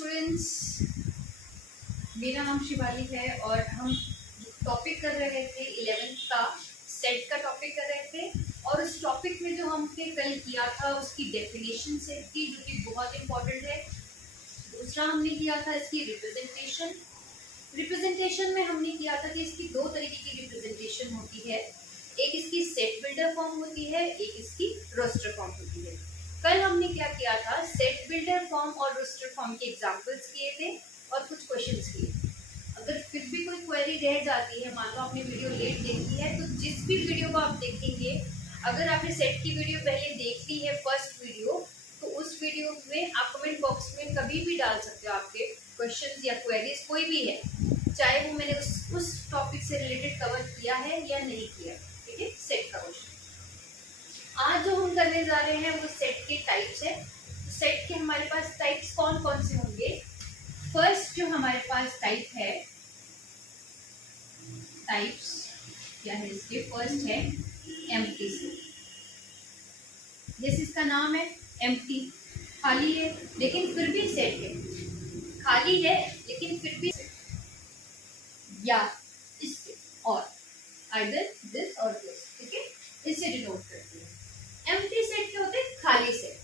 Students, मेरा नाम शिवाली है और हम टॉपिक कर रहे थे 11th का सेट का टॉपिक कर रहे थे। और उस टॉपिक में जो हमने कल किया था उसकी डेफिनेशन सेट की, जो कि बहुत इंपॉर्टेंट है। दूसरा हमने किया था इसकी रिप्रेजेंटेशन। रिप्रेजेंटेशन में हमने किया था कि इसकी दो तरीके की रिप्रेजेंटेशन होती है, एक इसकी सेट बिल्डर फॉर्म होती है, एक इसकी रोस्टर फॉर्म होती है। कल हमने क्या किया था, सेट बिल्डर फॉर्म और रोस्टर फॉर्म के एग्जांपल्स किए थे और कुछ क्वेश्चंस किए। अगर फिर भी कोई क्वेरी रह जाती है, मान लो आपने वीडियो लेट देखी है, तो जिस भी वीडियो को आप देखेंगे, अगर आपने सेट की वीडियो पहले देख ली है फर्स्ट वीडियो, तो उस वीडियो में आप कमेंट बॉक्स में कभी भी डाल सकते हो आपके क्वेश्चंस या क्वेरीज कोई भी है, चाहे वो मैंने उस टॉपिक से रिलेटेड कवर किया है या नहीं किया। ठीक है, सेट का क्वेश्चन आज जो हम करने जा रहे हैं वो सेट के टाइप्स है। तो सेट के हमारे पास टाइप्स कौन कौन से होंगे। फर्स्ट जो हमारे पास टाइप है, टाइप्स क्या है इसके, फर्स्ट है एम्प्टी सेट। जैसे इसका नाम है एम्प्टी, खाली है लेकिन फिर भी सेट है, खाली है लेकिन फिर भी सेट। या इसके और आइदर दिस और दिस, ठीक है, इससे डिनोट करते हैं। एम्प्टी सेट क्या होते हैं, खाली सेट।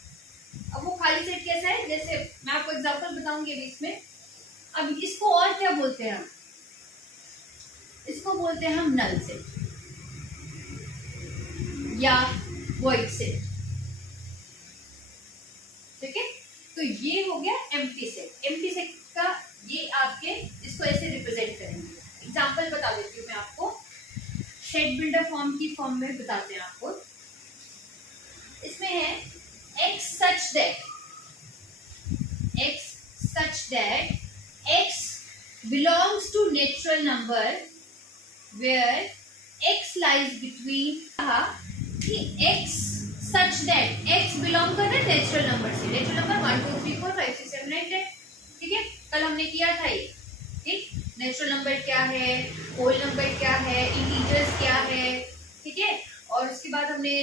अब वो खाली सेट कैसा है, जैसे मैं आपको एग्जांपल बताऊंगी अभी इसमें। अब इसको और क्या बोलते हैं हम, इसको बोलते हैं हम नल सेट या वॉइड सेट। ठीक है, तो ये हो गया एम्प्टी सेट। एम्प्टी सेट का ये आपके इसको ऐसे रिप्रेजेंट करेंगे। एग्जांपल बता देती हूँ मैं आपको, सेट बिल्डर फॉर्म की फॉर्म में बताते हैं आपको। इसमें है x such that x belongs to natural number where x lies between कि x such that x belong कर रहा है नेचुरल नंबर से। Natural number 1 2 3 4 5 6 7 8 10। ठीक है, कल हमने किया था ये। ठीक, नेचुरल नंबर क्या है, होल नंबर क्या है, इंटीजर्स क्या है। ठीक है, और उसके बाद हमने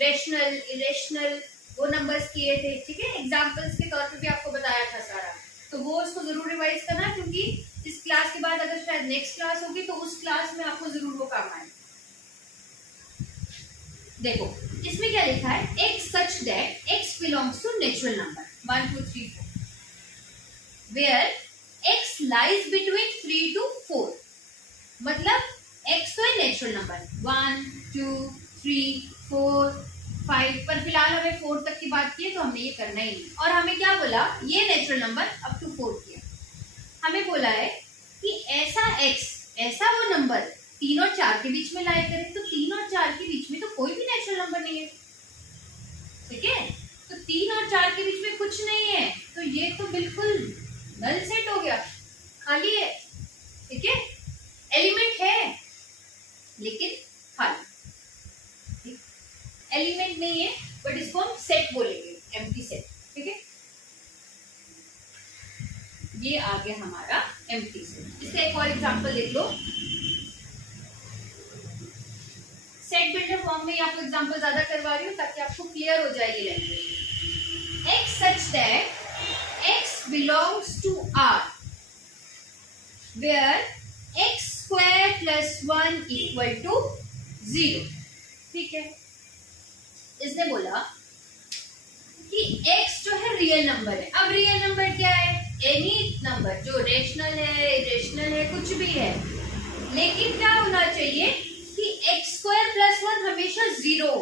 रेशनल इरेशनल वो नंबर्स किए थे। ठीक है, एग्जांपल्स के तौर पे भी आपको बताया था सारा, तो वो उसको जरूर रिवाइज करना, क्योंकि इस क्लास के बाद अगर शायद नेक्स्ट क्लास होगी तो उस क्लास में आपको जरूर वो काम आए। देखो इसमें क्या लिखा है, x such that x belongs to natural number 1 2 3 4 where x lies between 3 to 4। मतलब x तो है नेचुरल नंबर 1 2 3 4 5, पर फिलहाल हमें 4 तक की बात की है तो हमने ये करना ही नहीं। और हमें क्या बोला, ये नेचुरल नंबर अप टू 4 किया। हमें बोला है कि ऐसा x, ऐसा वो नंबर 3 और 4 के बीच में लाई करें, तो 3 और 4 के बीच में तो कोई भी नेचुरल नंबर नहीं है। ठीक है, तो 3 और 4 के बीच में कुछ नहीं है, तो ये तो बिल्कुल नल सेट हो गया, खाली है। ठीक है, एलिमेंट है लेकिन खाली, एलिमेंट नहीं है, बट इसको हम सेट बोलेंगे, एम्प्टी सेट। ठीक है, ये आ गया हमारा एम्प्टी सेट। इसका एक और एग्जांपल देख लो। सेट बिल्डर फॉर्म में आपको एग्जांपल ज्यादा करवा रही हूँ ताकि आपको क्लियर हो जाए ये language. x such that x belongs to R where x square plus 1 equal to 0। ठीक है, इसने बोला कि x जो है रियल नंबर है। अब रियल नंबर क्या है, एनी नंबर जो रेशनल है इरेशनल है कुछ भी है, लेकिन क्या होना चाहिए कि x स्क्वायर प्लस 1 हमेशा 0।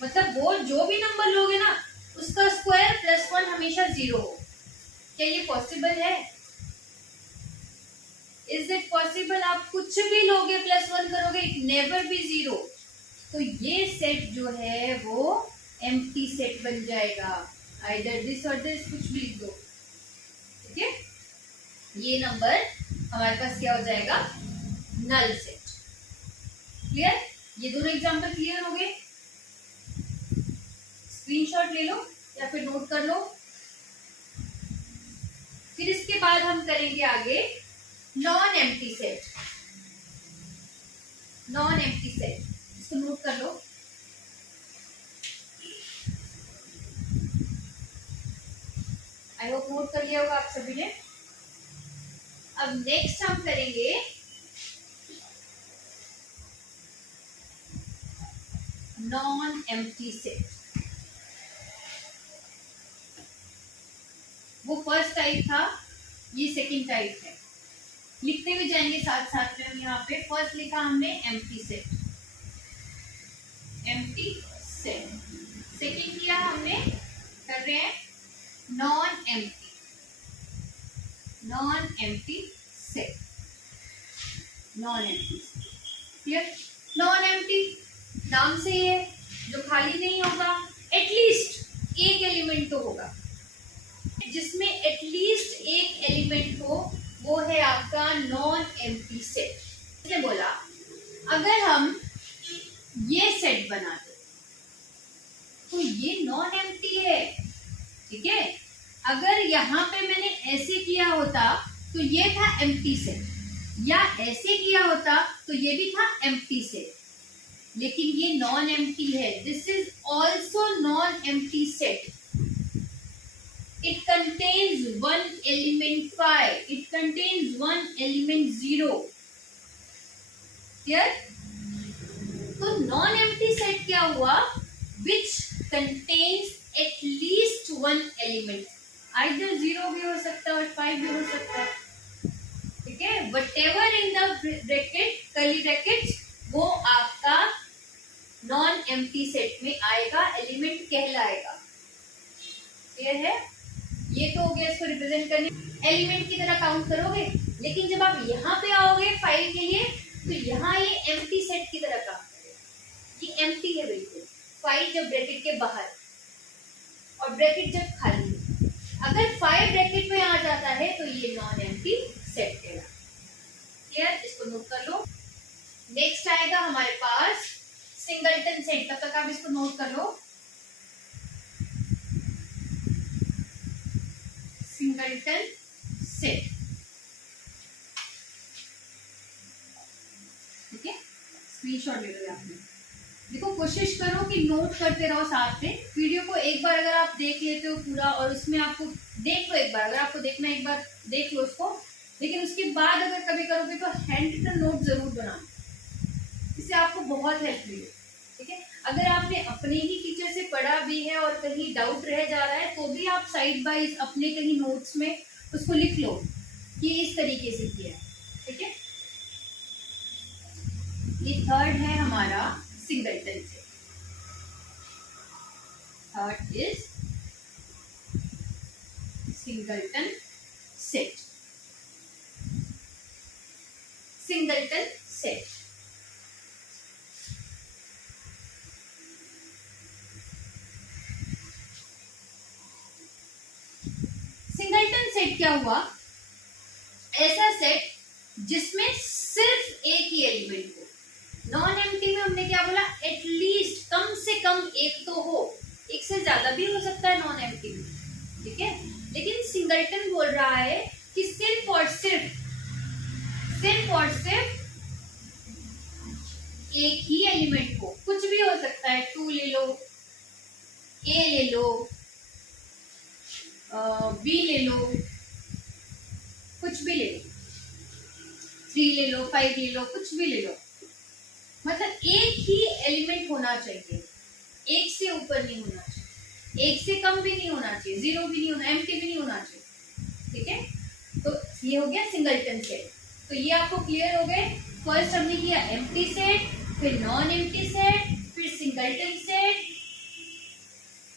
मतलब वो जो भी नंबर लोगे ना उसका स्क्वायर प्लस 1 हमेशा 0 हो। क्या ये पॉसिबल है, इज इट पॉसिबल? आप कुछ भी लोगे प्लस 1 करोगे, इट नेवर बी 0। तो ये सेट जो है वो एम्प्टी सेट बन जाएगा, आइदर दिस और दिस, कुछ भी लिख दो। ठीक है, ये नंबर हमारे पास क्या हो जाएगा, नल सेट। क्लियर, ये दोनों एग्जांपल क्लियर हो गए। स्क्रीनशॉट ले लो या फिर नोट कर लो। फिर इसके बाद हम करेंगे आगे non empty set. Non empty set, इसको नोट कर लो। आई होप नोट कर लिया होगा आप सभी ने। अब नेक्स्ट हम करेंगे नॉन एम्प्टी सेट। वो फर्स्ट टाइप था, ये सेकंड टाइप है। लिखते हुए जाएंगे साथ साथ में। यहाँ पे फर्स्ट लिखा हमने empty set, empty set. Second किया हमने, कर रहे हैं non empty, non empty set, non empty set. Clear? Non empty नाम से ही है, जो खाली नहीं होगा, एटलीस्ट एक एलिमेंट तो होगा। जिसमें एटलीस्ट एक एलिमेंट हो वो है आपका नॉन एम्प्टी सेट। जैसे बोला, अगर हम ये सेट बनाते तो ये नॉन एम्प्टी है, ठीक है। अगर यहाँ पे मैंने ऐसे किया होता तो ये था एम्प्टी सेट, या ऐसे किया होता तो ये भी था एम्प्टी सेट, लेकिन ये नॉन एम्प्टी है। This is also non empty set. It contains one element 5. It contains one element 0. Clear? तो non empty set क्या हुआ? Which contains at least one element. Either 0 भी हो सकता है और 5 भी हो सकता है, ठीक है। Whatever in the bracket, curly brackets, वो आपका non empty set में आएगा, element कहलाएगा। क्लियर है? ये तो हो गया इसको रिप्रेजेंट करने, एलिमेंट की तरह काउंट करोगे। लेकिन जब आप यहाँ पे आओगे 5 के लिए, तो यहाँ ये एम्प्टी सेट की तरह काम करेगा। ये एम्प्टी है बिल्कुल, 5 जब ब्रैकेट के बाहर और ब्रैकेट जब खाली। अगर 5 ब्रैकेट में आ जाता है तो ये नॉन एम्प्टी सेट कहलाता है। क्लियर? इसको नोट कर लो। नेक्स्ट आएगा हमारे पास सिंगलटन सेट। तब तक आप इसको नोट कर लो। सिंगलटन सेट, ठीक है। स्क्रीनशॉट ले लो। आपने देखो, कोशिश करो कि नोट करते रहो साथ में। वीडियो को एक बार अगर आप देख लेते हो पूरा, और उसमें आपको देख लो एक बार, अगर आपको देखना एक बार देख लो उसको, लेकिन उसके बाद अगर कभी करोगे तो हैंड रिटन नोट जरूर बनाना, इससे आपको बहुत हेल्प मिलेगी, ठीक है। अगर आपने अपने ही टीचर से पढ़ा भी है और कहीं डाउट रह जा रहा है तो भी आप साइड बाय अपने कहीं नोट्स में उसको लिख लो कि इस तरीके से किया है, ठीक है। ये थर्ड है हमारा singleton set. Third is singleton set, singleton set. Singleton set क्या हुआ? ऐसा सेट जिसमें सिर्फ एक ही एलिमेंट हो। नॉन एम्प्टी में हमने क्या बोला? एटलीस्ट, कम से कम एक तो हो, एक से ज्यादा भी हो सकता है नॉन एम्प्टी में, ठीक है। लेकिन सिंगलटन बोल रहा है कि सिर्फ और सिर्फ एक ही एलिमेंट हो। कुछ भी हो सकता है, 2 ले लो, ए ले लो, बी ले लो, कुछ भी ले लो, 3 ले लो, 5 ले लो, कुछ भी ले लो। मतलब एक ही एलिमेंट होना चाहिए, एक से ऊपर नहीं होना चाहिए, एक से कम भी नहीं होना चाहिए, 0 भी नहीं होना, एम्प्टी भी नहीं होना चाहिए, ठीक है। तो ये हो गया सिंगलटन सेट। तो ये आपको क्लियर हो गए। फर्स्ट हमने किया एम्प्टी सेट, फिर नॉन एम्प्टी सेट, फिर सिंगलटन सेट,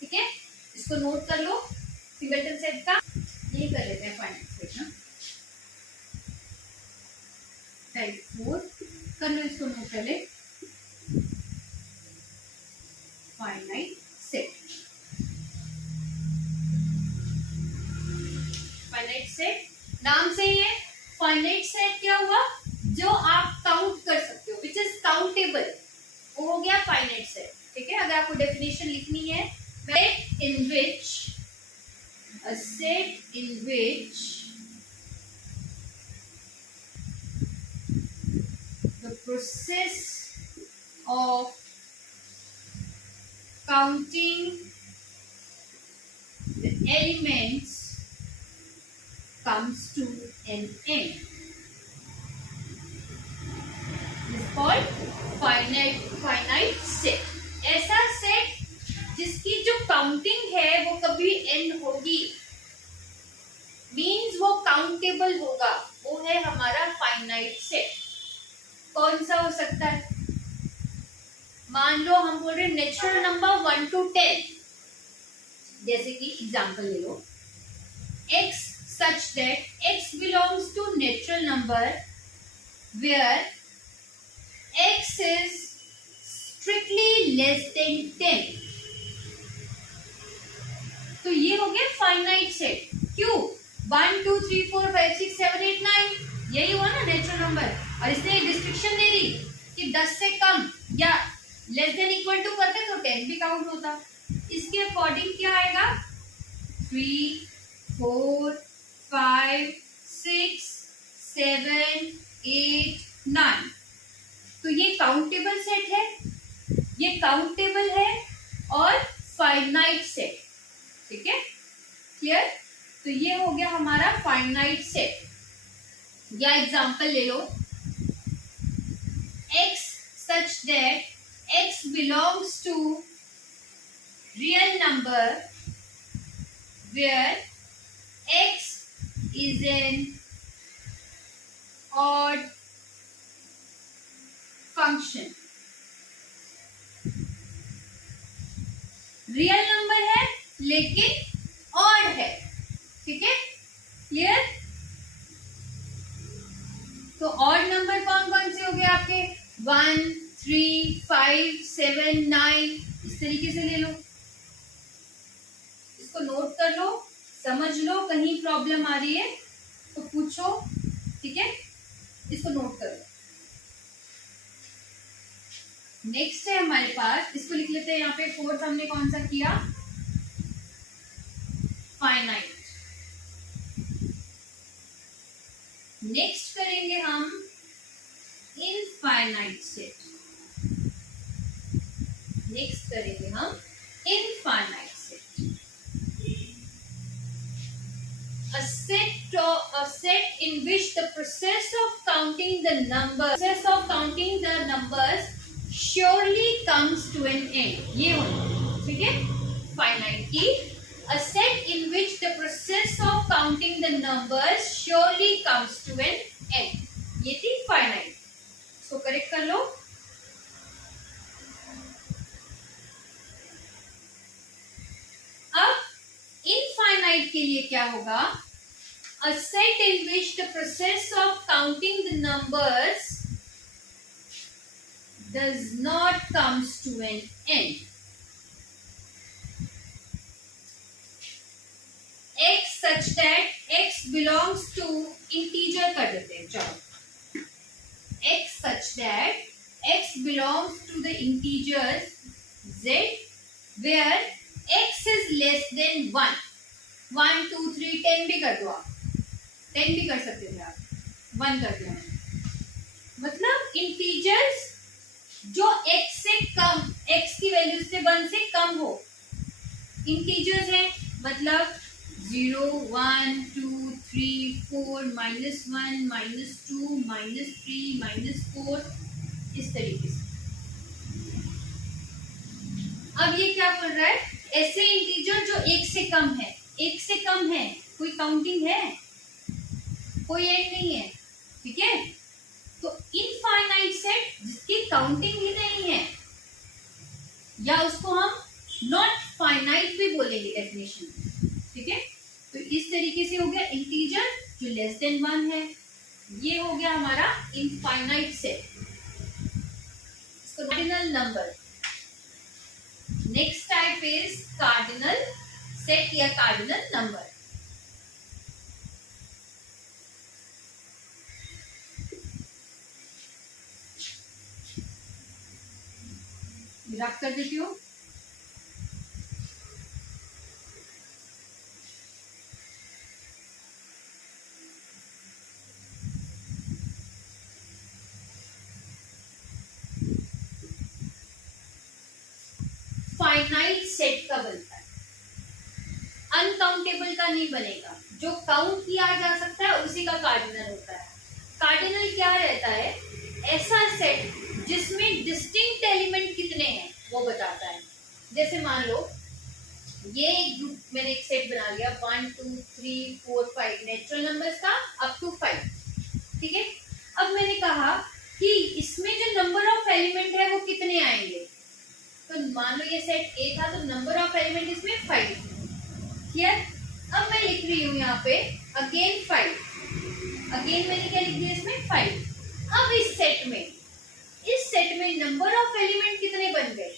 ठीक है। इसको नोट कर लो। सिंगलटन सेट का यही कर लेते हैं फाइनाइट सेट ना, टाइप 4 कर लो, इसको नोट कर ले। फाइनाइट सेट, फाइनाइट सेट नाम से ही है। फाइनाइट सेट क्या हुआ? जो आप काउंट कर सकते हो, विच इज काउंटेबल, वो हो गया फाइनाइट सेट, ठीक है। अगर आपको डेफिनेशन लिखनी है, in which a set in which the process of counting the elements comes to an end is called finite set. ऐसा सेट जिसकी जो काउंटिंग है वो कभी एंड होगी, मीन्स वो काउंटेबल होगा, वो है हमारा फाइनाइट सेट। कौन सा हो सकता है? मान लो हम बोल रहे नेचुरल नंबर 1 to 10, जैसे कि एग्जांपल ले लो x such that x belongs to natural number where x is strictly less than 10। तो ये हो गया फाइनाइट सेट। क्यों? 1 2 3 4 5 6 7 8 9 यही हुआ ना नेचुरल नंबर, और इसने डिस्ट्रिक्शन दे दी कि 10 से कम या लेस देन इक्वल टू करते तो 10 भी काउंट होता। इसके अकॉर्डिंग क्या आएगा? 3 4 5 6 7 8 9। तो ये काउंटेबल सेट है, ये काउंटेबल है और फाइनाइट सेट। ठीक है, क्लियर? तो ये हो गया हमारा फाइनाइट सेट। या एग्जांपल ले लो x such that x belongs to real number where x is an odd function। Real number है लेकिन ऑड है। ठीक है, क्लियर? तो ऑड नंबर कौन कौन से हो गए आपके? 1 3 5 7 9, इस तरीके से ले लो, इसको नोट कर लो, समझ लो, कहीं प्रॉब्लम आ रही है तो पूछो। ठीक है, इसको नोट करो। नेक्स्ट है हमारे पास, इसको लिख लेते हैं यहाँ पे, फोर्थ हमने कौन सा किया? फाइनाइट। नेक्स्ट करेंगे हम इनफाइनाइट सेट। नेक्स्ट करेंगे हम infinite set. A set in which the process of counting the numbers surely comes to an end। ये होगा, ठीक है, फाइनाइट की। A set in which the process of counting the numbers surely comes to an end, ये थी finite. So correct कर लो। अब infinite के लिए क्या होगा? A set in which the process of counting the numbers does not comes to an end। x such that x belongs to integer कर देते हैं। चलो, x such that x belongs to the integers z where x is less than 1। 1 2 3 10 भी कर दो, आप 10 भी कर सकते थे, आप 1 कर दिया। मतलब इंटीजर्स जो x से कम, x की वैल्यू से 1 से कम हो, इंटीजर्स हैं, मतलब 0 1 2 3 4 -1 -2 -3 -4, इस तरीके से। अब ये क्या बोल रहा है? ऐसे इंटीजर जो 1 से कम है, 1 से कम है, कोई काउंटिंग है, कोई एंड नहीं है। ठीक है, तो इनफाइनाइट सेट जिसकी काउंटिंग ही नहीं है, या उसको हम नॉट फाइनाइट भी बोलेंगे डेफिनेशन में। ठीक है, तो इस तरीके से हो गया इंटीजर जो लेस देन 1 है, ये हो गया हमारा infinite set, cardinal number. Next type is cardinal set या कार्डिनल नंबर। रख कर देती हूँ। फाइनाइट सेट का बनता है, अनकाउंटेबल का नहीं बनेगा। जो काउंट किया जा सकता है उसी का कार्डिनल होता है। कार्डिनल क्या रहता है? ऐसा सेट जिसमें डिस्टिंक्ट एलिमेंट कितने हैं वो बताता है। जैसे मान लो ये एक ग्रुप, मैंने एक सेट बना लिया 1 2 3 4 5 नेचुरल नंबर्स का अप टू 5, ठीक है। अब मैंने कहा कि इसमें जो नंबर ऑफ एलिमेंट है वो कितने आएंगे, तो मान लो ये सेट ए था तो नंबर ऑफ एलिमेंट इसमें 5, क्लियर। अब मैं लिख रही हूँ यहाँ पे अगेन 5, अगेन मैंने क्या लिख दिया इसमें 5। अब इस सेट में नंबर ऑफ एलिमेंट कितने बन गए?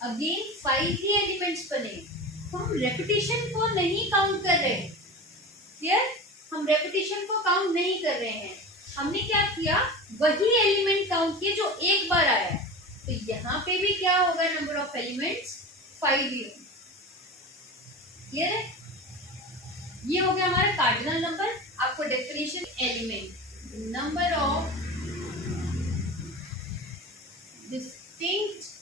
अगेन 5 ही एलिमेंट्स बने, तो हम रेपिटेशन को नहीं काउंट कर रहे हैं, क्लियर। हम रेपिटेशन को काउंट नहीं कर रहे हैं, हमने क्या किया, वही एलिमेंट काउंट किए जो एक बार आया है। तो यहाँ पे भी क्या होगा, नंबर ऑफ एलिमेंट्स 5 ही होंगे, क्लियर है। ये हो गया हमारा कार्डिनल नंबर। आपको definition, element number of distinct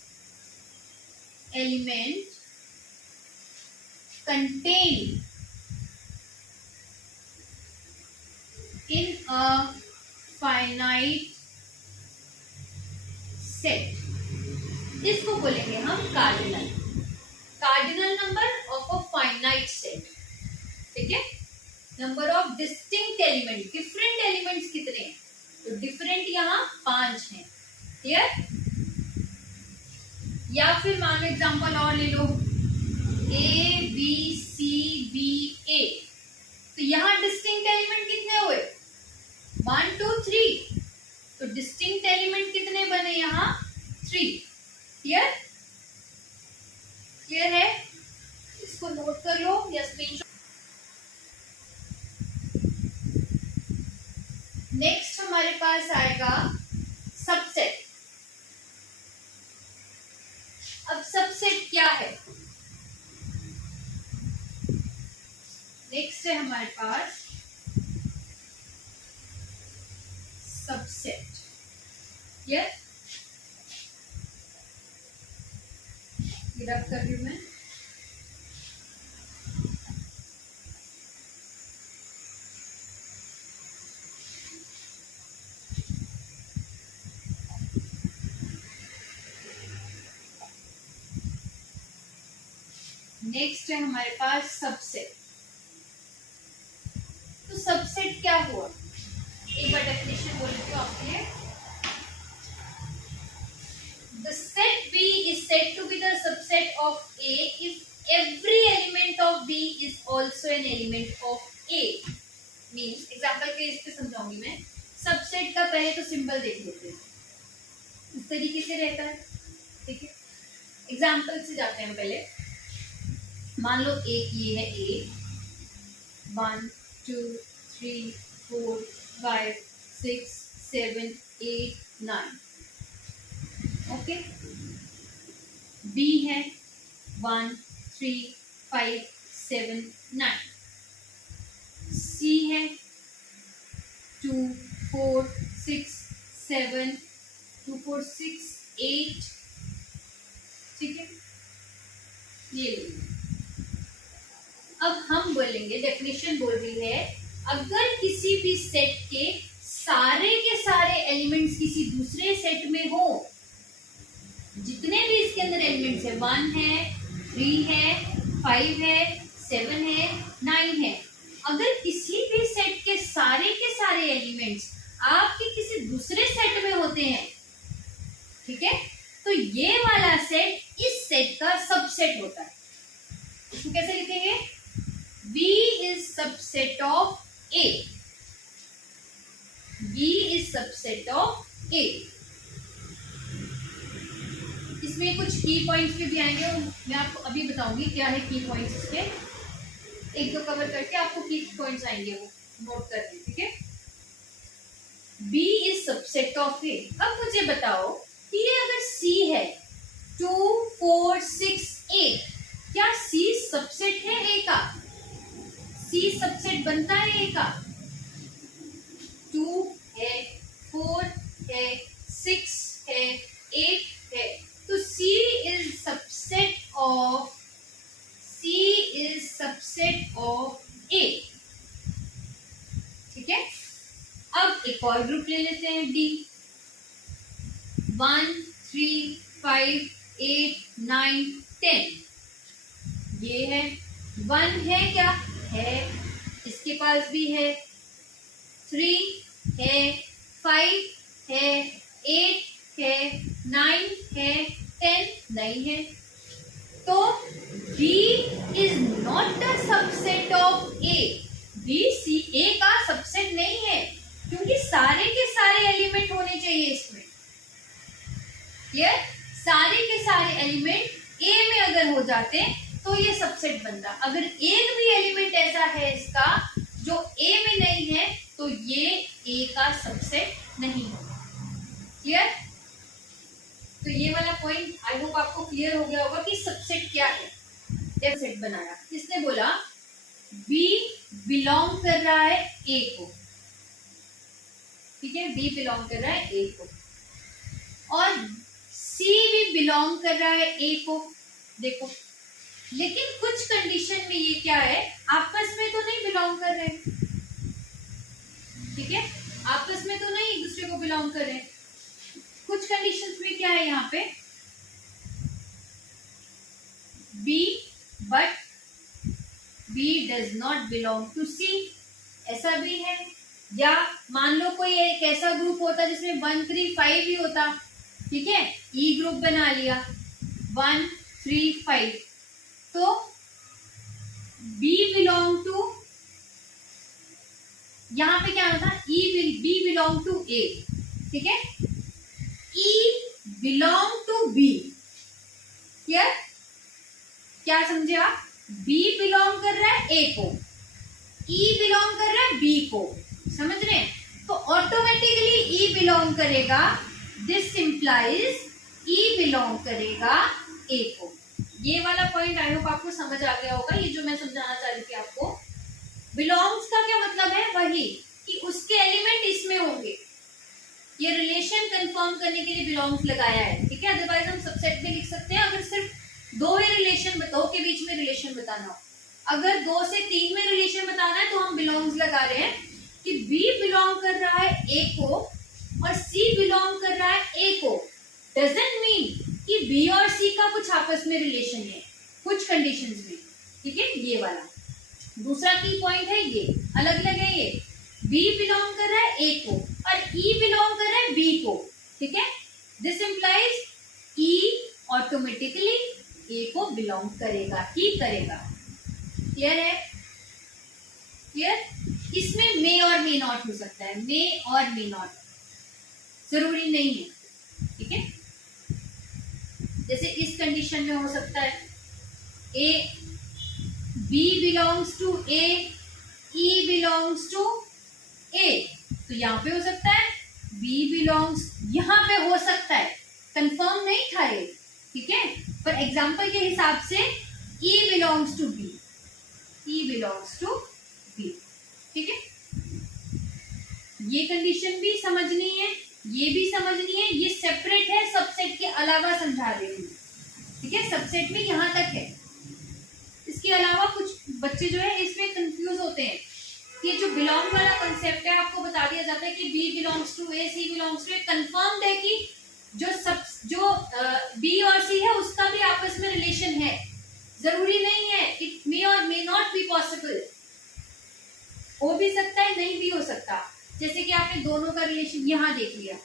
element contained in a finite set, इसको बोलेंगे हम cardinal, cardinal number of a finite set, ठीक है। Number of distinct element, different elements कितने हैं, तो डिफरेंट यहाँ 5 हैं, क्लियर। या फिर मान लो एग्जांपल और ले लो, ए बी सी बी ए, तो यहाँ डिस्टिंक्ट एलिमेंट कितने हुए, 1 2 3, तो डिस्टिंक्ट एलिमेंट कितने बने यहाँ 3, क्लियर, क्लियर है। इसको नोट कर लो या स्क्रीनशॉट। नेक्स्ट हमारे पास आएगा सबसेट। अब सबसेट क्या है, नेक्स्ट है हमारे पास सबसेट, क्लियर। रब कर रही हूं मैं। नेक्स्ट है हमारे पास सबसेट। तो सबसेट क्या हुआ, एक बार डेफिनेशन बोल देती हूँ आपके लिए। The set B is said to be the subset of A if every element of B is also an element of A. Means example के इस पे समझाऊंगी मैं। सबसेट का पहले तो सिंबल देख लेते हैं, इस तरीके से रहता है, ठीक है। एग्जाम्पल से जाते हैं पहले। मान लो एक ये है A, 1 2 3 4 5 6 7 8 9, ओके। बी है 1 3 5 7 9, सी है 2 4 6 7 2 4 6 8, ठीक है, ये लीजिए। अब हम बोलेंगे, डेफिनेशन बोल रही है, अगर किसी भी सेट के सारे एलिमेंट्स किसी दूसरे सेट में हो, जितने भी इसके अंदर एलिमेंट्स है, 1 है 3 है 5 है 7 है 9 है, अगर किसी भी सेट के सारे एलिमेंट्स आपके किसी दूसरे सेट में होते हैं, ठीक है, तो ये वाला सेट इस सेट का सबसेट होता है। इसको कैसे लिखेंगे, B is subset of A, B is subset of A। इसमें कुछ की पॉइंट्स भी आएंगे, मैं आपको अभी बताऊंगी क्या है की पॉइंट्स इसके, एक दो कवर करके आपको की पॉइंट्स आएंगे, वो नोट कर लीजिए, ठीक है। B is subset of A। अब मुझे बताओ कि ये अगर C है 2 4 6 8, क्या C सबसेट है A का, C सबसेट बनता है A का, 2 है 4 है 6 है 8 है, तो C is subset of A, एक और ग्रुप ले लेते हैं डी। 1 3 5 8 9 10 ये है। 1 है क्या है, इसके पास भी है। 3 है, 5 है, 8 है, 9 है, 10 नहीं है। तो B is not a subset of A। B C A का सबसेट नहीं है, क्योंकि सारे के सारे एलिमेंट होने चाहिए इसमें। क्लियर? सारे के सारे एलिमेंट A में अगर हो जाते तो ये सबसेट बनता। अगर एक भी एलिमेंट ऐसा है इसका जो A में नहीं है तो ये A का सबसेट नहीं होगा। क्लियर? तो ये वाला पॉइंट आई होप आपको क्लियर हो गया होगा कि सबसेट क्या है। सबसेट बनाया, किसने बोला? B बिलोंग कर रहा है A को, ठीक है, B बिलोंग कर रहा है A को, और C भी बिलोंग कर रहा है A को। देखो, लेकिन कुछ कंडीशन में ये क्या है, आपस में तो नहीं बिलोंग कर रहे, ठीक है, आपस में तो नहीं एक दूसरे को बिलोंग कर रहे। कुछ कंडीशंस में क्या है यहाँ पे, B but B does not belong to C, ऐसा भी है। या मान लो कोई एक ऐसा ग्रुप होता जिसमें 1 3 5 भी होता, ठीक है, E ग्रुप बना लिया 1 3 5, तो B बिलोंग टू, यहाँ पे क्या होता, B बिलोंग टू A, ठीक है, E belong to B। Clear? क्या समझे आप? B बिलोंग कर रहा है A को, E बिलोंग कर रहा है B को, समझ रहे हैं? तो ऑटोमेटिकली E बिलोंग करेगा, दिस इंप्लाइज E बिलोंग करेगा A को। ये वाला पॉइंट आई होप आपको समझ आ गया होगा। ये जो मैं समझाना चाह रही थी आपको, बिलोंग्स का क्या मतलब है, वही कि उसके एलिमेंट इसमें होंगे। ये रिलेशन कंफर्म करने के लिए बिलोंग्स लगाया है, ठीक है, अदरवाइज हम सबसेट में लिख सकते हैं अगर सिर्फ दो ही रिलेशन, दो के बीच में रिलेशन बताना हो। अगर 2 से 3 में रिलेशन बताना है तो हम बिलोंग्स लगा रहे हैं कि B बिलोंग कर रहा है A को और C बिलोंग कर रहा है A को। डजंट मीन कि B और C का कुछ आपस में रिलेशन है, कुछ कंडीशंस में, ठीक है। ये वाला दूसरा की पॉइंट है, ये अलग अलग है। ये B बिलोंग कर रहा है A को और E बिलोंग कर रहा है B को, ठीक है। This implies E automatically A को बिलोंग करेगा ही करेगा। क्लियर है? क्लियर? इसमें मे और मे नॉट हो सकता है, मे और मे नॉट, जरूरी नहीं है, ठीक है। जैसे इस कंडीशन में हो सकता है A B belongs to A, E belongs to A, तो यहाँ पे हो सकता है B बिलोंग्स, यहाँ पे हो सकता है, कंफर्म नहीं था ये, ठीक है, पर एग्जाम्पल के हिसाब से E belongs to B, E belongs to B, ठीक है। ये कंडीशन भी समझनी है, ये भी समझनी है, ये सेपरेट है, सबसेट के अलावा समझा रही हूँ, ठीक है। सबसेट में यहाँ तक है, इसके अलावा कुछ बच्चे जो है इसमें कंफ्यूज होते हैं। ये जो बिलोंग वाला कंसेप्ट है आपको बता दिया जाता है कि B belongs to A, C belongs to A, confirmed है कि जो B और C है उसका भी आपस में रिलेशन है, जरूरी नहीं है, इट मे और मे नॉट बी पॉसिबल, हो भी सकता है, नहीं भी हो सकता। जैसे कि आपने दोनों का रिलेशन यहाँ देख लिया,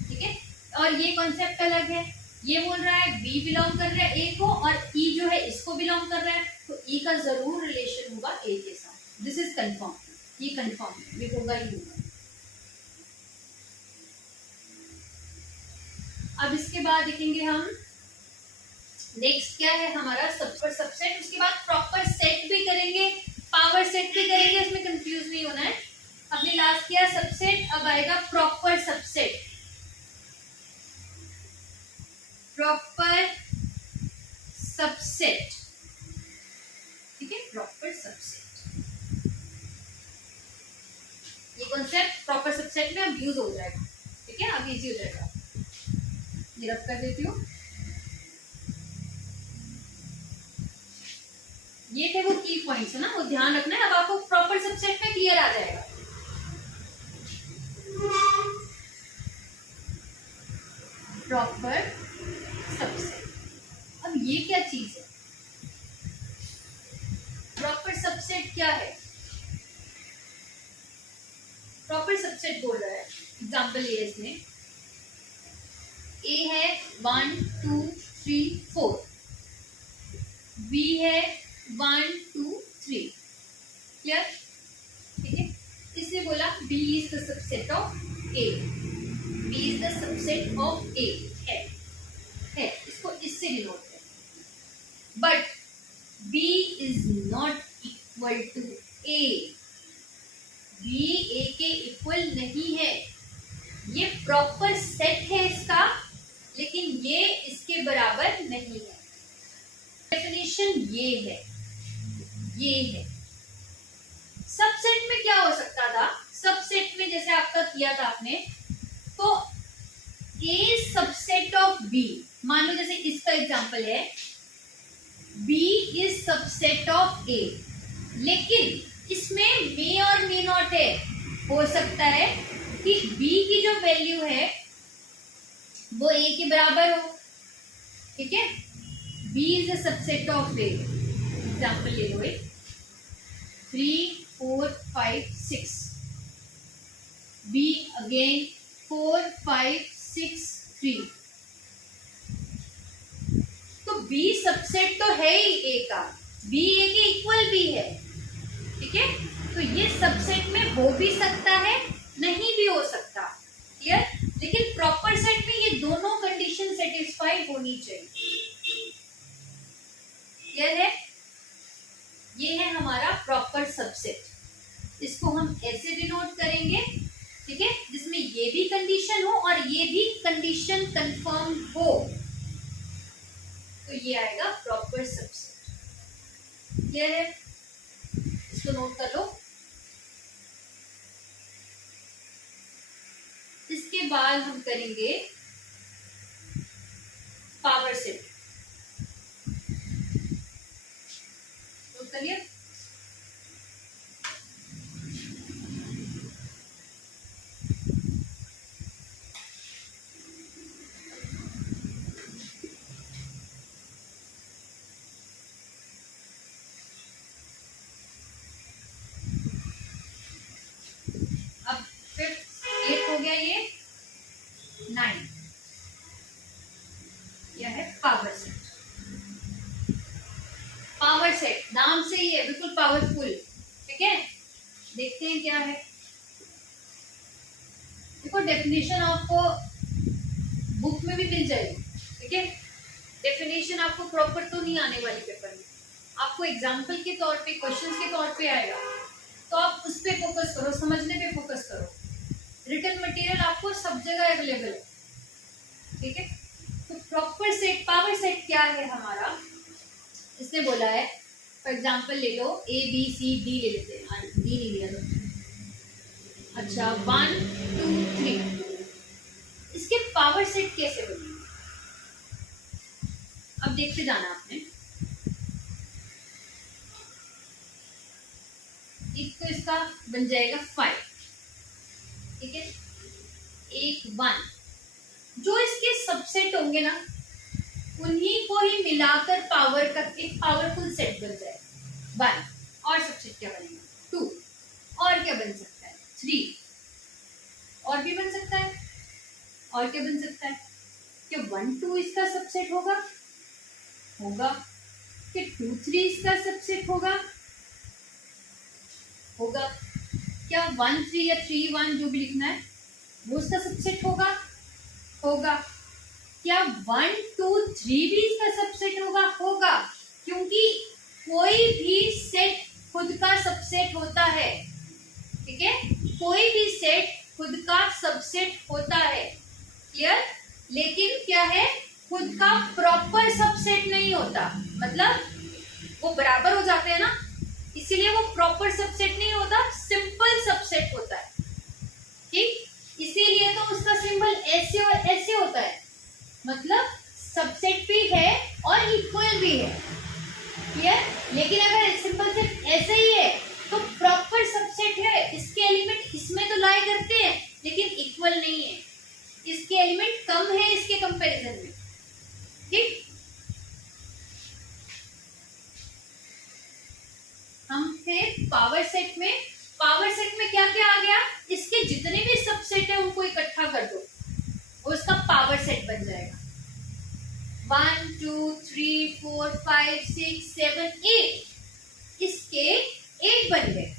ठीक है, और ये कॉन्सेप्ट अलग है। ये बोल रहा है B बिलोंग कर रहा है A को और E जो है इसको बिलोंग कर रहा है, तो E का जरूर रिलेशन होगा A के साथ। दिस इज कंफर्म, ये कंफर्म है, ये होगा ही होगा। अब इसके बाद देखेंगे हम नेक्स्ट क्या है हमारा सबसेट। उसके बाद प्रॉपर सेट भी करेंगे, पावर सेट भी करेंगे, उसमें कंफ्यूज नहीं होना है। हमने लास्ट किया सबसेट, अब आएगा प्रॉपर सबसेट। प्रॉपर सबसेट, ठीक है, प्रॉपर सबसेट, ये कॉन्सेप्ट प्रॉपर सबसेट में अब यूज हो जाएगा, ठीक है, अब इजी हो जाएगा। ये रब कर देती हूँ, ये थे वो की पॉइंट्स है ना, वो ध्यान रखना है। अब आपको प्रॉपर सबसेट में क्लियर आ जाएगा। Proper subset. अब ये क्या चीज है? प्रॉपर सबसेट क्या है? प्रॉपर सबसेट बोल रहा है, एग्जाम्पल लिया इसने, ए है 1 2 3 4, बी है 1 2 3, क्लियर? ठीक है, इसने बोला B is the subset of A, B is the subset of A है, इसको इससे डिनोट करें। But B is not equal to A, B A के इक्वल नहीं है। ये प्रॉपर सेट है इसका, लेकिन ये इसके बराबर नहीं है। डेफिनेशन ये है, ये है। सबसेट में क्या हो सकता था? सबसेट में जैसे आपका किया था आपने, तो ए सबसेट ऑफ बी, मान लो जैसे इसका एग्जांपल है बी इज सबसेट ऑफ ए, लेकिन इसमें मे और मे नॉट है। हो सकता है कि बी की जो वैल्यू है वो ए के बराबर हो, ठीक है? B is a subset of A, example ले लो 3 4 5 6, बी अगेन 4 5 6 3, तो बी सबसेट तो है ही ए का, बी ए के इक्वल भी है, ठीक है? तो ये सबसेट में हो भी सकता है, नहीं भी हो सकता, क्लियर? लेकिन प्रॉपर सेट में ये दोनों कंडीशन सेटिस्फाई होनी चाहिए, क्लियर है? ये है हमारा प्रॉपर सबसेट। इसको हम ऐसे डिनोट करेंगे, ठीक है, जिसमें ये भी कंडीशन हो और ये भी कंडीशन कंफर्म हो, तो ये आएगा प्रॉपर सबसेट। क्लियर है? इसको नोट कर लो। इसके बाद हम करेंगे पावर सेट। नोट करिए। अब फिर 8 हो गया, ये 9, यह है पावर सेट। पावर सेट नाम से ही है, बिल्कुल पावरफुल, ठीक है? देखते हैं क्या है। देखो डेफिनेशन आपको बुक में भी मिल जाएगी, ठीक है? डेफिनेशन आपको प्रॉपर तो नहीं आने वाली पेपर में, आपको एग्जाम्पल के तौर पे, क्वेश्चंस के तौर पे आएगा, तो आप उस पे फोकस करो, समझने पे फोकस करो। रिटन मटेरियल आपको सब जगह अवेलेबल है, ठीक है? तो प्रॉपर सेट, पावर सेट क्या है हमारा? इसने बोला है, फॉर एग्जाम्पल ले लो ए बी सी डी ले लेते हैं, डी नहीं लिया तो अच्छा 1 2 3, इसके पावर सेट कैसे बनेंगे? अब देखते जाना आपने। एक तो इसका बन जाएगा 5, ठीक है? एक 1, जो इसके सबसेट होंगे ना, उन्हीं को ही मिलाकर पावर का एक पावरफुल सेट बन जाए। 1 और सबसेट क्या बनेगा? 2, और क्या बन सकता है? 3, और भी बन सकता है, और क्या बन सकता है? क्या 1 2 इसका सबसेट होगा? होगा। क्या 2 3 इसका सबसेट होगा? होगा। क्या 1 3 या 3 1 जो भी लिखना है वो इसका सबसेट होगा? होगा। क्या 1 2 3 भी इसका सबसेट होगा? होगा, क्योंकि कोई भी सेट खुद का सबसेट होता है, ठीक है? कोई भी सेट खुद का सबसेट होता है, क्लियर? लेकिन क्या है, खुद का प्रॉपर सबसेट नहीं होता, मतलब वो बराबर हो जाते हैं ना, इसीलिए वो प्रॉपर सबसेट नहीं होता, सिंपल सबसेट होता है, ठीक? इसीलिए तो उसका सिंबल ऐसे और ऐसे होता है, मतलब सबसेट भी है और इक्वल भी है, क्लियर? लेकिन अगर सिंपल सिर्फ ऐसे ही है तो प्रॉपर सबसेट है, इसके एलिमेंट इसमें तो लाई करते हैं लेकिन इक्वल नहीं है, इसके एलिमेंट कम है इसके कंपैरिजन में, ठीक। हम थे पावर सेट में, पावर सेट में क्या क्या आ गया, इसके जितने भी सबसेट है उनको इकट्ठा कर दो और उसका पावर सेट बन जाएगा। 1 2 3 4 5 6 7 8, इसके 8 बन गए।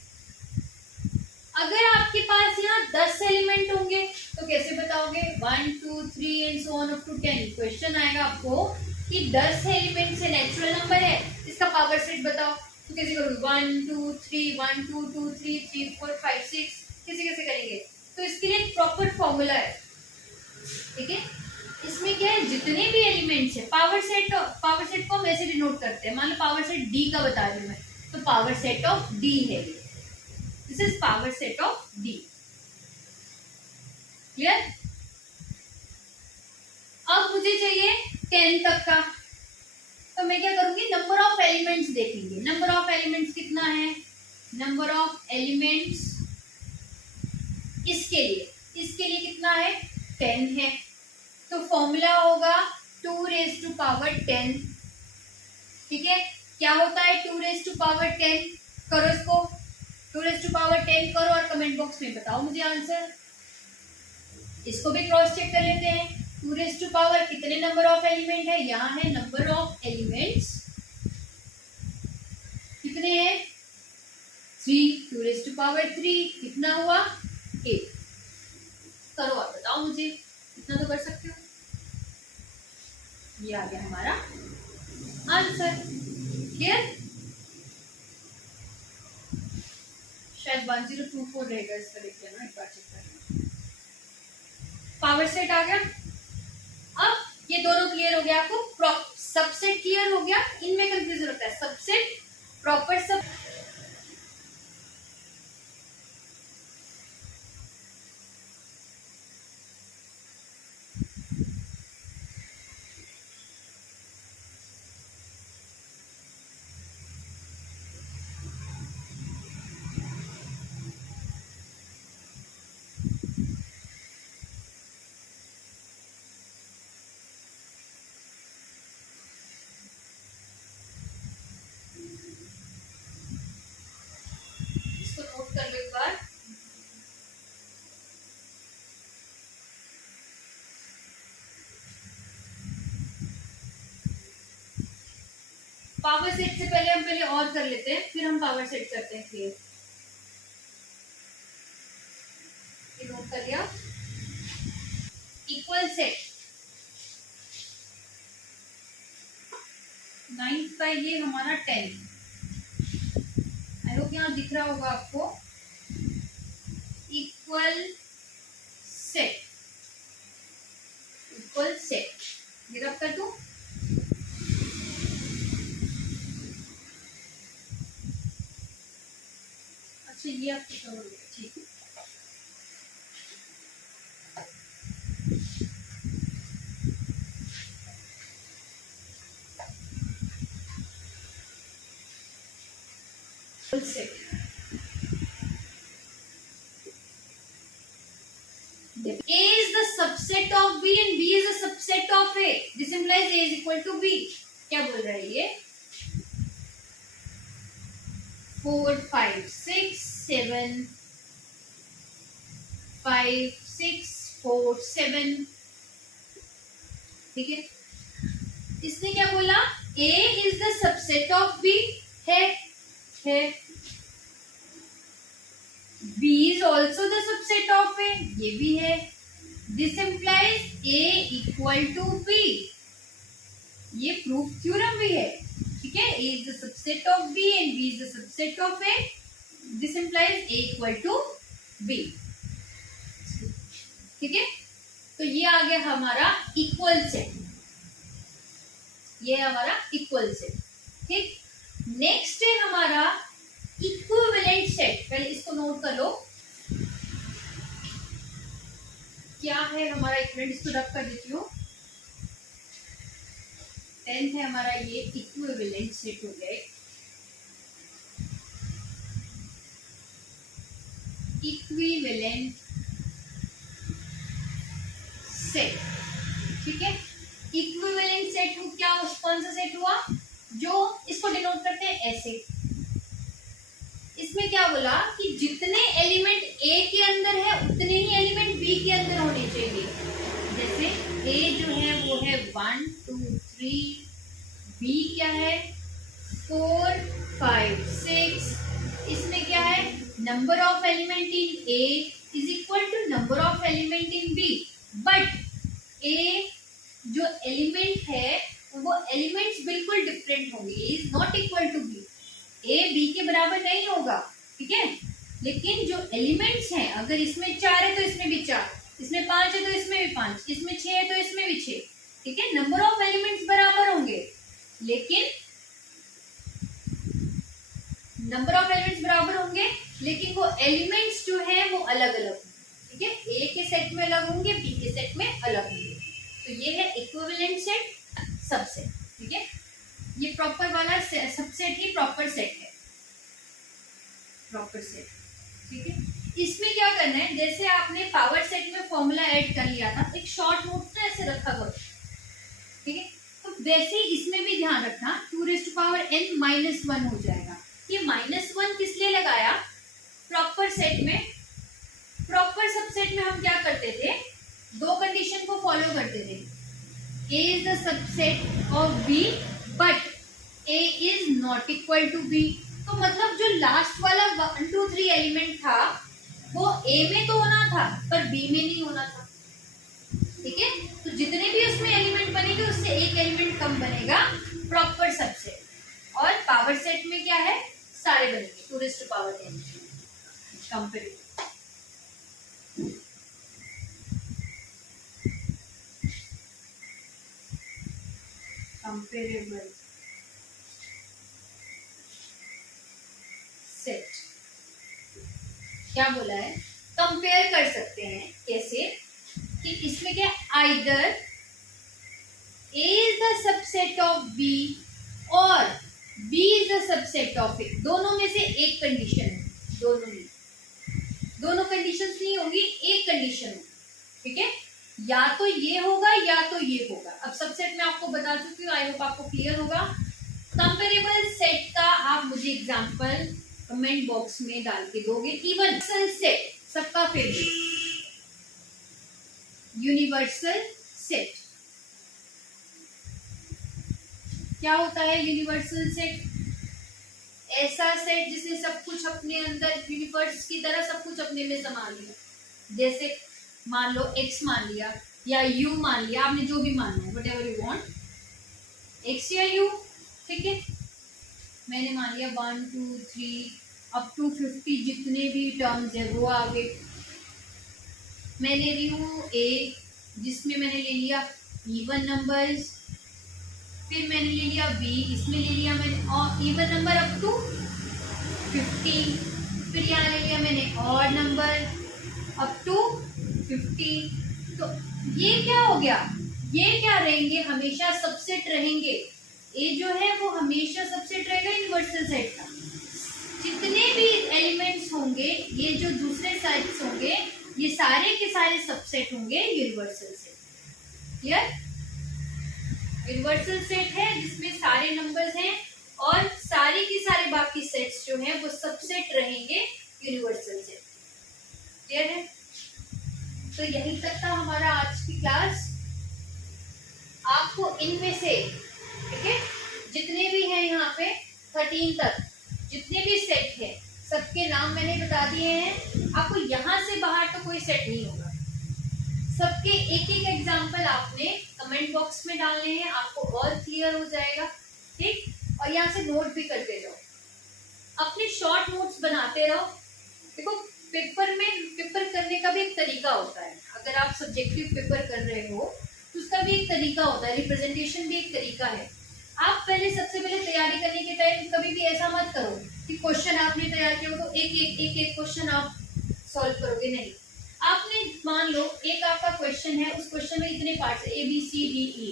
अगर आपके पास यहाँ 10 एलिमेंट होंगे तो कैसे बताओगे, 1 2 3 and so on up to 10। Question आएगा आपको कि 10 एलिमेंट से नेचुरल नंबर है, इसका पावर सेट बताओ, तो कैसे करोगे, 1 2 3 1 2 2 3 3 4 5 6, कैसे कैसे करेंगे। तो इसके लिए प्रॉपर फॉर्मूला है, ठीक है। इसमें क्या है, जितने भी एलिमेंट्स है पावर सेट को हम ऐसे डिनोट करते हैं। मान लो पावर सेट डी का बता रही हूँ मैं, तो पावर सेट ऑफ डी है, this is power set of D. Clear. अब मुझे चाहिए 10 तक का, तो मैं क्या करूंगी, नंबर ऑफ एलिमेंट्स देखेंगे। नंबर ऑफ एलिमेंट्स कितना है, नंबर ऑफ एलिमेंट्स इसके लिए कितना है, 10 है। तो फॉर्मूला होगा 2 रेज़ टू पावर 10, ठीक है। क्या होता है 2 रेज़ टू पावर 10, करो इसको, 2 रेज़ टू पावर 10 करो और कमेंट बॉक्स में बताओ मुझे आंसर। इसको भी क्रॉस चेक कर लेते हैं। 2 रेज़ टू पावर कितने नंबर ऑफ एलिमेंट है, यहाँ है नंबर ऑफ एलिमेंट्स कितने हैं, 3। 2 रेज़ टू पावर 3 कितना हुआ, 8। करो और बताओ मुझे, इतना तो कर सकते हो। ये आ गया हमारा आंसर। क्लियर। शायद 1024 रहेगा इसका, देखते हैं ना, एक बार चेक करना। पावर सेट आ गया। अब ये दोनों क्लियर हो गया आपको, सबसेट क्लियर हो गया। इनमें कंफ्यूजन होता है, सबसेट प्रॉपर सब। कर लो एक बार। पावर सेट से पहले हम और कर लेते हैं, फिर हम पावर सेट करते हैं। क्लियर, नोट कर लिया। इक्वल सेट 9 का ये हमारा 10, आई होप यहाँ दिख रहा होगा आपको। इक्वल सेट, इक्वल सेट ये रब कर दूं। अच्छा ये आपको समझ गया, ठीक है। Set A is the subset of B and B is a subset of A. This implies A is equal to B. क्या बोल रहा है ये? 4 5 6 7 5 6 4 7, ठीक है। इसने क्या बोला, A is the subset of B है। B is also the subset of A, ये भी है। This implies A equal to B, ये प्रूफ थ्योरम भी है, ठीक है। A is the subset of B and B is the subset of A. This implies A equal to B, ठीक है। तो ये आ गया हमारा इक्वल सेट, ये हमारा इक्वल सेट, ठीक। नेक्स्ट है हमारा इक्विवेलेंट सेट। पहले इसको नोट कर लो, क्या है हमारा इक्विवेलेंट, इसको रब कर देती हूँ। 10 है हमारा ये इक्विवेलेंट सेट हो गया। इक्विवेलेंट जो इसको डिनोट करते हैं ऐसे। इसमें क्या बोला कि जितने एलिमेंट ए के अंदर है उतने ही एलिमेंट बी के अंदर होने चाहिए। जैसे ए जो है वो है 1 2 3, बी क्या है 4 5 6। इसमें क्या है number of element in A is equal to number of element in B. But A जो एलिमेंट है वो एलिमेंट्स बिल्कुल डिफरेंट होंगे। A is not equal to B, A B के बराबर नहीं होगा, ठीक है। लेकिन जो एलिमेंट्स हैं, अगर इसमें 4 है तो इसमें भी 4, इसमें 5 है तो इसमें भी 5, इसमें 6 है तो इसमें भी 6, ठीक है। नंबर ऑफ एलिमेंट्स बराबर होंगे लेकिन वो एलिमेंट्स जो है वो अलग अलग होंगे, ठीक है। ए के सेट में अलग होंगे, बी के सेट में अलग होंगे। तो ये है इक्विवेलेंट सेट, सबसेट, ठीक है। ये प्रॉपर वाला सबसेट ही प्रॉपर सेट है, प्रॉपर सेट, ठीक है। इसमें क्या करना है, जैसे आपने पावर सेट में फॉर्मूला ऐड कर लिया था, एक शॉर्ट नोट ना ऐसे रखा करो, ठीक है। तो वैसे ही इसमें भी ध्यान रखना 2n-1 हो जाएगा। ये -1 किस लिए लगाया, प्रॉपर सेट में, प्रॉपर सबसेट में हम क्या करते थे, दो कंडीशन को फॉलो करते थे। A is the subset of B but A is not equal to B। तो मतलब जो लास्ट वाला 1 2 3 एलिमेंट था वो A में तो होना था पर B में नहीं होना था, ठीक है। तो जितने भी उसमें एलिमेंट बनेंगे उससे एक एलिमेंट कम बनेगा, प्रॉपर सबसेट। और पावर सेट में क्या है, सारे बनेंगे 2n कंपेरेटिव। कंपेरेबल सेट क्या बोला है, कंपेयर कर सकते हैं कैसे, कि इसमें क्या either A is the subset of B और B is the subset of A। दोनों में से एक कंडीशन है, दोनों कंडीशंस नहीं होंगी, एक कंडीशन होगी, ठीक है। या तो ये होगा या तो ये होगा। अब सबसेट में आपको बता चुकी हूँ, आई होप आपको क्लियर होगा। कंपेरेबल सेट का आप मुझे एग्जांपल कमेंट बॉक्स में डाल के दोगे। इवन सेट सबका फेवरेट, यूनिवर्सल सेट क्या होता है, यूनिवर्सल सेट ऐसा सेट जिसने सब कुछ अपने अंदर, यूनिवर्स की तरह सब कुछ अपने में समा लिया। जैसे मान लो x मान लिया या u मान लिया, आपने जो भी मानना है, what ever you want, x या u, ठीक है। मैंने मान लिया 1 2 3 अप टू 50 जितने भी टर्म्स है वो आ गए। मैं ले रही हूँ a जिसमें मैंने ले लिया इवन नंबर्स, फिर मैंने ले लिया b, इसमें ले लिया मैंने और इवन नंबर अप टू 50, फिर यहाँ ले लिया मैंने ऑड नंबर अप टू 50। तो ये क्या हो गया, ये क्या रहेंगे, हमेशा सबसेट रहेंगे। ए जो है वो हमेशा सबसेट रहेगा यूनिवर्सल सेट का। जितने भी एलिमेंट्स होंगे, ये जो दूसरे सेट्स होंगे, ये सारे के सारे सबसेट होंगे universal set. Clear, universal set है जिसमें सारे नंबर्स हैं और सारे के सारे बाकी सेट्स जो हैं वो सबसेट रहेंगे यूनिवर्सल सेट। क्लियर है। तो यहीं तक था हमारा आज की क्लास। आपको इनमें से, ठीक है, जितने भी हैं यहाँ पे 13 तक जितने भी सेट है सबके नाम मैंने बता दिए हैं। आपको यहाँ से बाहर तो कोई सेट नहीं होगा, सबके एक एक एग्जाम्पल आपने कमेंट बॉक्स में डालने हैं, आपको और क्लियर हो जाएगा, ठीक। और यहाँ से नोट भी करते जाओ, अपने शॉर्ट नोट्स बनाते रहो। देखो पेपर करने का भी एक तरीका होता है। अगर आप सब्जेक्टिव पेपर कर रहे हो तो उसका भी एक तरीका होता है, रिप्रेजेंटेशन भी एक तरीका है। आप पहले सबसे पहले तैयारी करने के टाइम कभी भी ऐसा मत करो कि क्वेश्चन आपने तैयार किया हो तो एक क्वेश्चन आप सॉल्व करोगे, नहीं। आपने मान लो एक आपका क्वेश्चन है, उस क्वेश्चन में इतने parts A B C D E,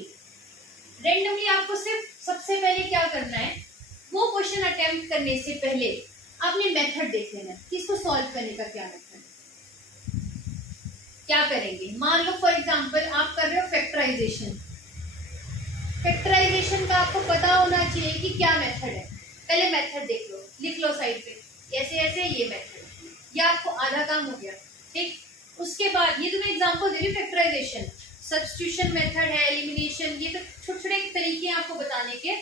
randomly आपको सिर्फ सबसे पहले क्या करना है, वो क्वेश्चन अटेम्प्ट करने से पहले आपने मेथड देख लेना कि इसको सॉल्व करने का क्या मेथड है। क्या करेंगे, मान लो फॉर एग्जांपल आप कर रहे हो फैक्टराइजेशन, फैक्टराइजेशन का आपको पता होना चाहिए कि क्या मेथड है। पहले मेथड देख लो, लिख लो साइड पे, ऐसे ऐसे ये मेथड, ये आपको आधा काम हो गया, ठीक। उसके बाद ये तुम्हें एग्जांपल दे रही हूँ फैक्टराइजेशन, सब्स्टिट्यूशन मेथड है, एलिमिनेशन, ये तो छोटे छोटे तरीके हैं आपको बताने के।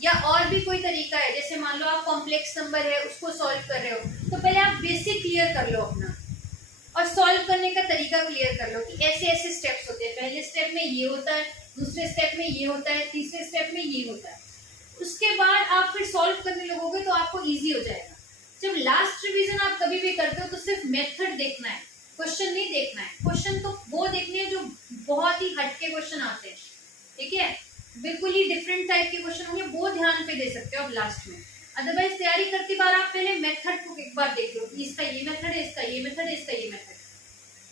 या और भी कोई तरीका है, जैसे मान लो आप कॉम्प्लेक्स नंबर है उसको सॉल्व कर रहे हो, तो पहले आप बेसिक क्लियर कर लो अपना, और सॉल्व करने का तरीका क्लियर कर लो कि ऐसे ऐसे स्टेप्स होते हैं, पहले स्टेप में ये होता है, दूसरे स्टेप में ये होता है, तीसरे स्टेप में ये होता है। उसके बाद आप फिर सॉल्व करने लगोगे तो आपको इजी हो जाएगा। जब लास्ट रिवीजन आप कभी भी करते हो तो सिर्फ मेथड देखना है, क्वेश्चन नहीं देखना है। क्वेश्चन तो वो देखने हैं जो बहुत ही हटके क्वेश्चन आते हैं, ठीक है, बिल्कुल ही डिफरेंट टाइप के क्वेश्चन होंगे, वो ध्यान पे दे सकते हो आप लास्ट में। अदरवाइज तैयारी करते बार आप पहले मेथड को एक बार देख लो, इसका ये मेथड है, इसका ये मेथड है, इसका ये मेथड,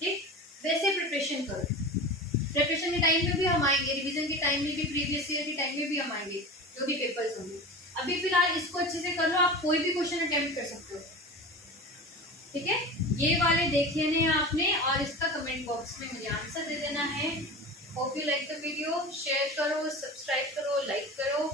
ठीक। वैसे प्रिपरेशन करो। प्रिपरेशन के टाइम में भी हम आएंगे, रिवीजन के टाइम में भी, प्रीवियस ईयर के टाइम में भी हम आएंगे, जो भी पेपर्स होंगे। अभी फिलहाल इसको अच्छे से कर लो, आप कोई भी क्वेश्चन अटेम्प्ट कर सकते हो, ठीक है। ये वाले देख लेने हैं आपने, और इसका कमेंट बॉक्स में मुझे आंसर दे देना है। Hope you like the video, share करो, सब्सक्राइब करो, लाइक करो।